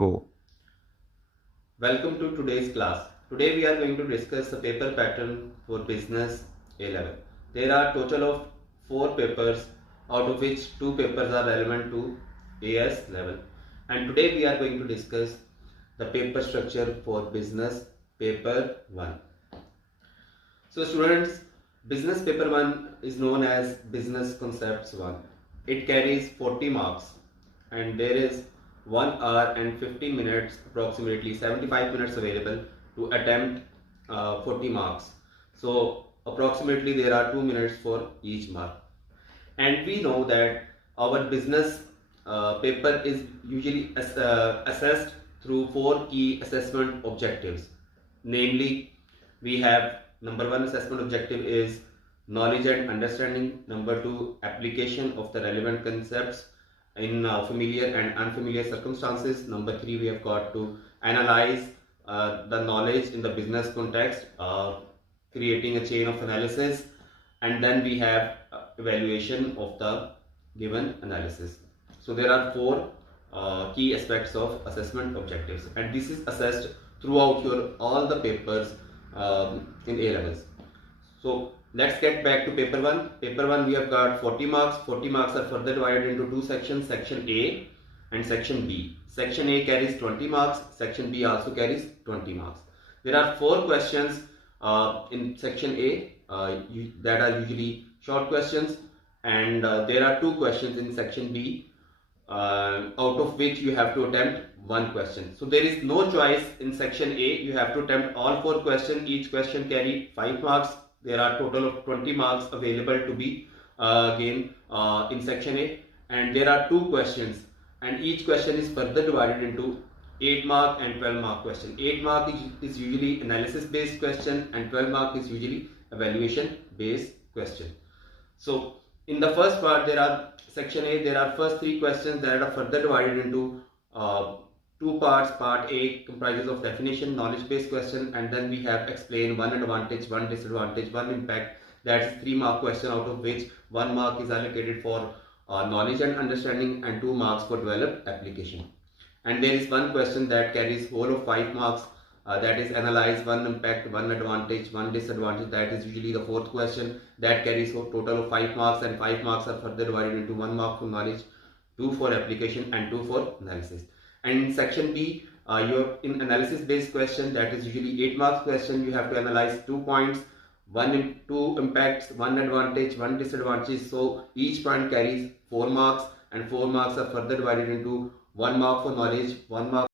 Go. Welcome to today's class. Today we are going to discuss the paper pattern for business A level. There are total of 4 papers, out of which 2 papers are relevant to AS level. And today we are going to discuss the paper structure for business paper 1. So students, business paper 1 is known as business concepts 1. It carries 40 marks and there is 1 hour and 15 minutes, approximately 75 minutes available to attempt 40 marks. So approximately there are 2 minutes for each mark. And we know that our business paper is usually assessed through 4 key assessment objectives. Namely, we have number 1 assessment objective is knowledge and understanding. Number 2, application of the relevant concepts in familiar and unfamiliar circumstances. Number 3, we have got to analyze the knowledge in the business context, creating a chain of analysis, and then we have evaluation of the given analysis. So there are 4 key aspects of assessment objectives, and this is assessed throughout your all the papers in A levels. So let's get back to paper 1. Paper 1 we have got 40 marks. 40 marks are further divided into 2 sections, section A and section B. Section A carries 20 marks, section B also carries 20 marks. There are 4 questions in section A that are usually short questions, and there are 2 questions in section B out of which you have to attempt 1 question. So there is no choice in section A. You have to attempt all 4 questions. Each question carry 5 marks. There are total of 20 marks available to be gained in section A, and there are 2 questions, and each question is further divided into 8 mark and 12 mark question. 8 mark is usually analysis based question, and 12 mark is usually evaluation based question. So in the first part, there are section A, there are first 3 questions that are further divided into 2 parts. Part A comprises of definition, knowledge based question, and then we have explain 1 advantage, 1 disadvantage, 1 impact. That is 3 mark question, out of which 1 mark is allocated for knowledge and understanding and 2 marks for developed application. And there is 1 question that carries whole of 5 marks, that is analyze 1 impact, 1 advantage, 1 disadvantage. That is usually the 4th question that carries a total of 5 marks, and 5 marks are further divided into 1 mark for knowledge, 2 for application and 2 for analysis. And in section B, you're in analysis based question, that is usually 8 marks question. You have to analyze 2 points, 2 impacts, 1 advantage, 1 disadvantage. So each point carries 4 marks, and 4 marks are further divided into 1 mark for knowledge, 1 mark